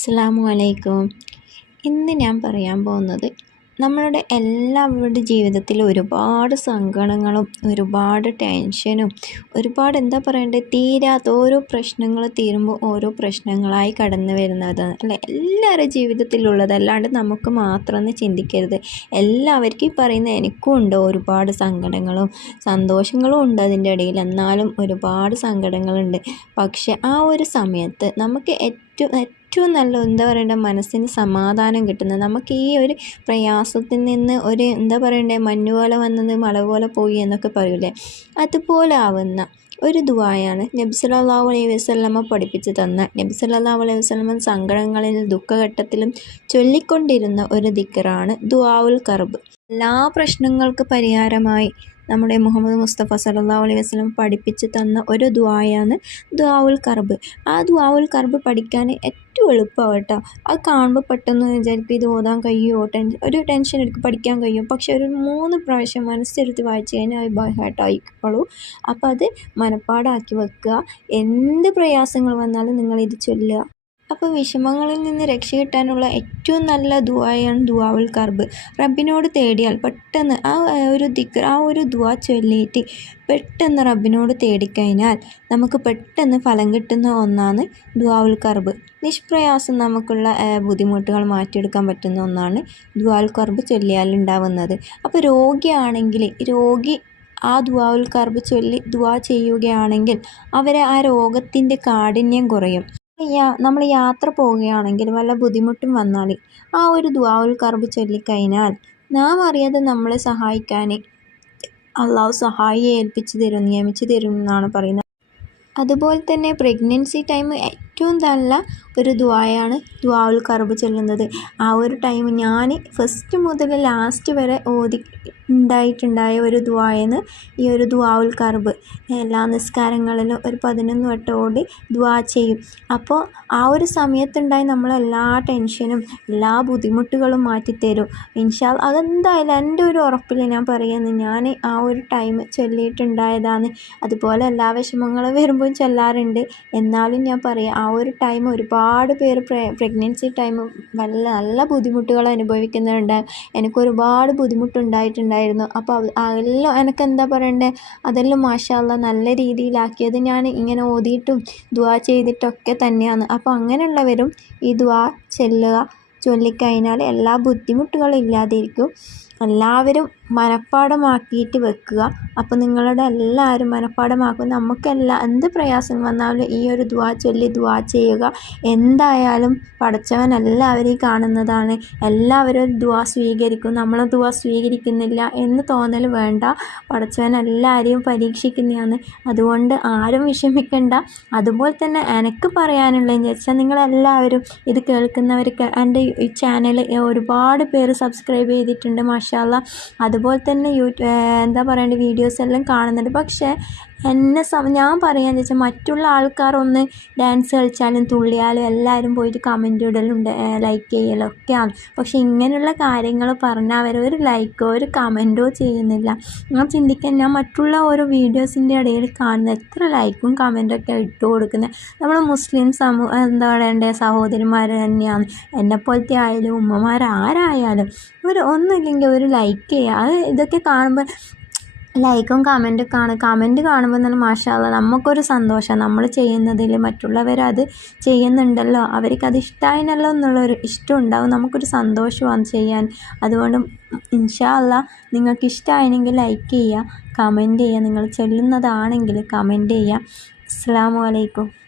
അസ്സാമു അലൈക്കും. ഇന്ന് ഞാൻ പറയാൻ പോകുന്നത് നമ്മളുടെ എല്ലാവരുടെ ജീവിതത്തിൽ ഒരുപാട് സങ്കടങ്ങളും ഒരുപാട് ടെൻഷനും ഒരുപാട് എന്താ പറയണ്ടേ തീരാത്ത ഓരോ പ്രശ്നങ്ങൾ തീരുമ്പോൾ ഓരോ പ്രശ്നങ്ങളായി കടന്നു വരുന്നതാണ് അല്ലെ? എല്ലാവരുടെ ജീവിതത്തിലുള്ളത് അല്ലാണ്ട് നമുക്ക് മാത്രമെന്ന് ചിന്തിക്കരുത്. എല്ലാവർക്കും പറയുന്ന എനിക്കും ഉണ്ട് ഒരുപാട് സങ്കടങ്ങളും സന്തോഷങ്ങളും ഉണ്ട് അതിന്റെ ഇടയിൽ. എന്നാലും ഒരുപാട് സങ്കടങ്ങളുണ്ട്. പക്ഷെ ആ ഒരു സമയത്ത് നമുക്ക് ഏറ്റവും ഏറ്റവും നല്ല എന്താ പറയണ്ടേ മനസ്സിന് സമാധാനം കിട്ടുന്നത്. നമുക്ക് ഈ ഒരു പ്രയാസത്തിൽ നിന്ന് ഒരു എന്താ പറയണ്ടേ മഞ്ഞ് പോലെ വന്നത് മഴ പോലെ പോയി എന്നൊക്കെ പറയൂലേ? അതുപോലെ ആവുന്ന ഒരു ദുആയാണ് നബി സല്ലല്ലാഹു അലൈഹി വസല്ലമ പഠിപ്പിച്ചു തന്ന. നബി സല്ലല്ലാഹു അലൈഹി വസല്ലമ സങ്കടങ്ങളിലും ദുഃഖഘട്ടത്തിലും ചൊല്ലിക്കൊണ്ടിരുന്ന ഒരു ദിക്റാണ് ദുആഉൽ കർബ്. എല്ലാ പ്രശ്നങ്ങൾക്ക് പരിഹാരമായി നമ്മുടെ മുഹമ്മദ് മുസ്തഫ സല്ലല്ലാഹു അലൈഹി വസ്ലം പഠിപ്പിച്ച് തന്ന ഒരു ദുആയാണ് ദ്വാവുൽ കർബ്. ആ ദ്വാവുൽ കർബ് പഠിക്കാൻ ഏറ്റവും എളുപ്പമാണ് കേട്ടോ അത് കാണുമ്പോൾ പെട്ടെന്ന് വിചാരിക്കും ഇത് ഓതാൻ കഴിയുമോ ടെൻഷൻ ഒരു ടെൻഷൻ എടുക്കും പഠിക്കാൻ കഴിയും. പക്ഷെ ഒരു മൂന്ന് പ്രാവശ്യം മനസ്സിരുത്തി വായിച്ചു കഴിഞ്ഞാൽ അത് ബൈഹാർട്ടായിക്കോളൂ അപ്പോൾ അത് മനപ്പാടാക്കി വെക്കുക. എന്ത് പ്രയാസങ്ങൾ വന്നാലും നിങ്ങളിത് ചൊല്ലുക. അപ്പോൾ വിഷമങ്ങളിൽ നിന്ന് രക്ഷ കിട്ടാനുള്ള ഏറ്റവും നല്ല ദുവായാണ് ദുവാവുൽ കർബ്. റബ്ബിനോട് തേടിയാൽ പെട്ടെന്ന് ആ ഒരു ദിക്ർ ആ ഒരു ദുആ ചൊല്ലിയിട്ട് പെട്ടെന്ന് റബ്ബിനോട് തേടിക്കഴിഞ്ഞാൽ നമുക്ക് പെട്ടെന്ന് ഫലം കിട്ടുന്ന ഒന്നാണ് ദുവാവുൽ കർബ്. നിഷ്പ്രയാസം നമുക്കുള്ള ബുദ്ധിമുട്ടുകൾ മാറ്റിയെടുക്കാൻ പറ്റുന്ന ഒന്നാണ് ദുവാൽ കർബ് ചൊല്ലിയാൽ ഉണ്ടാവുന്നത്. അപ്പോൾ രോഗിയാണെങ്കിൽ രോഗി ആ ദുവാവുൽ കർബ് ചൊല്ലി ദുവാ ചെയ്യുകയാണെങ്കിൽ അവരെ ആ രോഗത്തിന്റെ കാഠിന്യം കുറയും. നമ്മൾ യാത്ര പോവുകയാണെങ്കിൽ വല്ല ബുദ്ധിമുട്ടും വന്നാൽ ആ ഒരു ദുവാവുൽ കർബ് ചൊല്ലിക്കഴിഞ്ഞാൽ നാം അറിയാതെ നമ്മളെ സഹായിക്കാൻ അള്ളാഹു സഹായിയെ ഏൽപ്പിച്ചു തരും നിയമിച്ചു തരും എന്നാണ് പറയുന്നത്. അതുപോലെ തന്നെ പ്രഗ്നൻസി ടൈം ഏറ്റവും നല്ല ഒരു ദ്വായാണ് ദ്വാവുൽ കറുബ് ചൊല്ലുന്നത്. ആ ഒരു ടൈം ഞാൻ ഫസ്റ്റ് മുതൽ ലാസ്റ്റ് വരെ ഓതി ഉണ്ടായിട്ടുണ്ടായ ഒരു ദ്വായെന്ന് ഈ ഒരു ദ്വാവുൽ കറുബ് എല്ലാ നിസ്കാരങ്ങളിലും ഒരു പതിനൊന്ന് വട്ടം ഓടി ദ്വാ ചെയ്യും. അപ്പോൾ ആ ഒരു സമയത്തുണ്ടായി നമ്മളെല്ലാ ടെൻഷനും എല്ലാ ബുദ്ധിമുട്ടുകളും മാറ്റിത്തരും. ഇൻഷാ അതെന്തായാലും എന്റെ ഒരു ഉറപ്പിൽ ഞാൻ പറയുന്നത് ഞാൻ ആ ഒരു ടൈം ചൊല്ലിയിട്ടുണ്ടായതാണ്. അതുപോലെ എല്ലാ വിഷമങ്ങളും വരുമ്പോൾ ചൊല്ലാറുണ്ട്. എന്നാലും ഞാൻ പറയാം ആ ഒരു ടൈം ഒരുപാട് പേര് പ്രഗ്നൻസി ടൈം നല്ല നല്ല ബുദ്ധിമുട്ടുകൾ അനുഭവിക്കുന്നുണ്ട്. എനിക്ക് ഒരുപാട് ബുദ്ധിമുട്ടുണ്ടായിട്ടുണ്ടായിരുന്നു. അപ്പോൾ അതെല്ലാം എനിക്ക് എന്താ പറയണ്ടേ? അതെല്ലാം മാഷാല്ല നല്ല രീതിയിലാക്കിയത് ഞാൻ ഇങ്ങനെ ഓതിയിട്ടും ദുആ ചെയ്തിട്ടൊക്കെ തന്നെയാണ്. അപ്പോൾ അങ്ങനെയുള്ളവരും ഈ ദുആ ചെല്ലുക ചൊല്ലിക്കഴിഞ്ഞാൽ എല്ലാ ബുദ്ധിമുട്ടുകളും ഇല്ലാതിരിക്കും. എല്ലാവരും മനഃപ്പാഠമാക്കിയിട്ട് വെക്കുക. അപ്പോൾ നിങ്ങളുടെ എല്ലാവരും മനഃപ്പാഠമാക്കും. നമുക്കെല്ലാം എന്ത് പ്രയാസം വന്നാലും ഈ ഒരു ദുആ ചൊല്ലി ദുആ ചെയ്യുക. എന്തായാലും പടച്ചവൻ എല്ലാവരെയും കാണുന്നതാണ്. എല്ലാവരും ദുആ സ്വീകരിക്കും. നമ്മൾ ദുആ സ്വീകരിക്കുന്നില്ല എന്ന് തോന്നൽ വേണ്ട. പടച്ചവൻ എല്ലാവരെയും പരീക്ഷിക്കുന്നതാണ്. അതുകൊണ്ട് ആരും വിഷമിക്കണ്ട. അതുപോലെ തന്നെ എനിക്ക് പറയാനുള്ളതെന്ന് വെച്ചാൽ നിങ്ങളെല്ലാവരും ഇത് കേൾക്കുന്നവർക്ക് എന്റെ ഈ ചാനൽ ഒരുപാട് പേര് സബ്സ്ക്രൈബ് ചെയ്തിട്ടുണ്ട് മാഷാല്ല അതുപോലെ തന്നെ യൂ എന്താ പറയേണ്ടത് വീഡിയോസ് എല്ലാം കാണുന്നുണ്ട്. പക്ഷേ എന്നെ ഞാൻ പറയാന്ന് വെച്ചാൽ മറ്റുള്ള ആൾക്കാർ ഒന്ന് ഡാൻസ് കളിച്ചാലും തുള്ളിയാലും എല്ലാവരും പോയിട്ട് കമന്റ് ഇടലുണ്ട് ലൈക്ക് ചെയ്യലും ഒക്കെയാണ് പക്ഷെ ഇങ്ങനെയുള്ള കാര്യങ്ങൾ പറഞ്ഞാൽ അവർ ഒരു ലൈക്കോ ഒരു കമന്റോ ചെയ്യുന്നില്ല. ഞാൻ ചിന്തിക്കാൻ ഞാൻ മറ്റുള്ള ഓരോ വീഡിയോസിന്റെ ഇടയിൽ കാണുന്ന എത്ര ലൈക്കും കമന്റൊക്കെ ഇട്ട് കൊടുക്കുന്നത് നമ്മൾ മുസ്ലിം സമൂഹം എന്താ പറയണ്ടേ സഹോദരിമാർ തന്നെയാണ്. എന്നെപ്പോലത്തെ ആയാലും ഉമ്മമാർ ആരായാലും ഒരു ഒന്നുമില്ലെങ്കിൽ ഒരു ലൈക്ക് ചെയ്യുക അത് ഇതൊക്കെ കാണുമ്പോൾ ലൈക്കും കമന്റും കാണും കമന്റ് കാണുമ്പോൾ തന്നെ മാഷാല്ല നമുക്കൊരു സന്തോഷം. നമ്മൾ ചെയ്യുന്നതിൽ മറ്റുള്ളവരത് ചെയ്യുന്നുണ്ടല്ലോ. അവർക്കത് ഇഷ്ടമായിനല്ലോ എന്നുള്ളൊരു ഇഷ്ടം ഉണ്ടാവും. നമുക്കൊരു സന്തോഷമാണ് ചെയ്യാൻ. അതുകൊണ്ട് ഇൻഷാ അല്ല നിങ്ങൾക്ക് ഇഷ്ടമായെങ്കിൽ ലൈക്ക് ചെയ്യുക കമന്റ് ചെയ്യുക നിങ്ങൾ ചൊല്ലുന്നതാണെങ്കിൽ കമന്റ് ചെയ്യുക അസ്സാം വലൈക്കും